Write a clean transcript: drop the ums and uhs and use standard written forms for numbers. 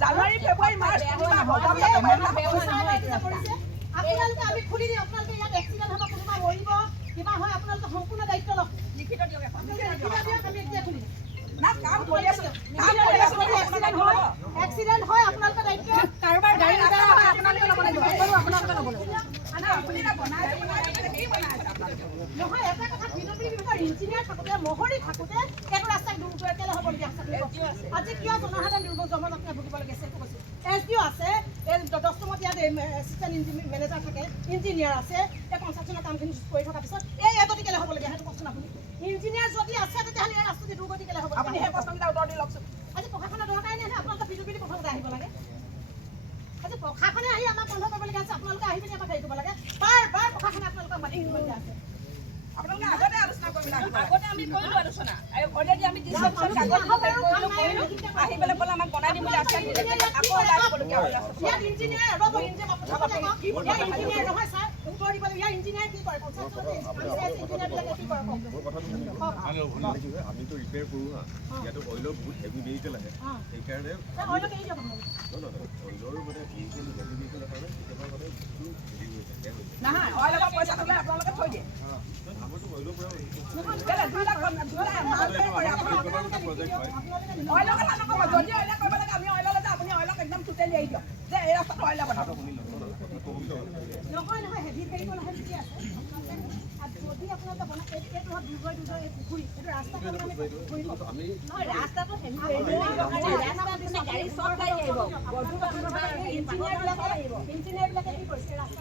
জানুৱাৰী ফেব্ৰুৱাৰী March আপোনালোকে আমি খুলি দিওঁ আপোনালোকে ইয়াত এক্সিডেণ্ট হ'ব কোনোবা মৰিব কিবা হয় আপোনালোকে সম্পূৰ্ণ দায়িত্ব লওক লিখিত দিয়ক আমি এতিয়া খুলি না কাম কৰি আছো এক্সিডেণ্ট হয় আপোনালোকে দায়িত্ব কাৰোবাৰ গাড়ী লাগা হয় আপোনালোকে ল'ব লাগিব আপোনালোকে ল'ব লাগিব আপুনি না বনাই কি বনাই আছে আপোনালোকে নহয় এটা কথা বিজেপি বিভাগৰ ইঞ্জিনিয়াৰ থাকোতে মহৰি থাকোতে এইটো ৰাস্তা দুৰ্গেলে হ'বলগীয়া আছে আজি কিয় জনসাধাৰণ দুৰ্ভোগ জনজাতিয়ে ভুগিব লাগিছে এইটো কৈছো এছডিও আছে এই 10 নম্বৰত ইয়াত এছিষ্টেণ্ট মেনেজাৰ থাকে ইঞ্জিনিয়াৰ আছে এই কনষ্ট্ৰাকশ্যনৰ কামখিনি কৰি থকাৰ পিছত এই এগতি কেলে হ'বলগীয়া সেইটো কওকচোন আপুনি ইঞ্জিনিয়াৰ যদি আছে তেতিয়াহ'লে এই ৰাস্তাটো দুৰ্গতি কেলে হ'ব আপুনি সেই প্ৰশ্নকেইটা উত্তৰ দি লওকচোন আজি প্ৰশাসনৰ দৰকাৰী নাই আপোনালোকে বিজেপি প্ৰথমতে আহিব লাগে আজি প্ৰশাসনে আহি আমাক বন্ধ কৰিবলগীয়া আছে আপোনালোকে আহি পিনি আমাক হেৰি কৰিব লাগে বাৰ বাৰ প্ৰশাসনে আপোনালোকক মাতি দিবলগীয়া আছে আপোনালোকে আগতে আলোচনা কৰিব লাগিব আগতে আমি কৰিলো আলোচনা অলৰেডি আমি ডিসকাস কাগজ কৰিলো আহি পেলাই বলা আমাক বনাই দিম বুলি আশা কৰিলে আকৌ লাগিবলগীয়া হ'ল ইয়াত ইঞ্জিনিয়াৰ ৰব ইঞ্জিনিয়াৰ পঠাব লাগিব ইয়াত ইঞ্জিনিয়াৰ নহয় স্যাৰ উত্তৰ দিব লাগিব ইয়াত ইঞ্জিনিয়াৰ কি কৰে ইঞ্জিনিয়াৰ বিলাকে কি কৰে আমি তো ৰিপেয়াৰ কৰো হা ইয়াতো অইলৰ বহুত হেভি ভেহিকল আহে এই কাৰণে অইলক এৰি যাব অইলৰ মানে ভেহিকল হেভি ভেহিকল আহে কেতিয়াবা মানে নহয় অইলৰ পইচা তোলে আপোনালোকে থৈ দিয়ে আমাৰতো অইলৰ পৰা নহয় নহয় হেভি ভেহিকল আহে যদি আছে যদি আপোনালোকে বনাই এইটো দুৰ্গৈ পুখুৰী এইটো ৰাস্তাটো আমি ৰাস্তাটো হেভি গাড়ী চব গাড়ী আহিব ইঞ্জিনিয়াৰ বিলাকে কি কৰিছে ৰাস্তা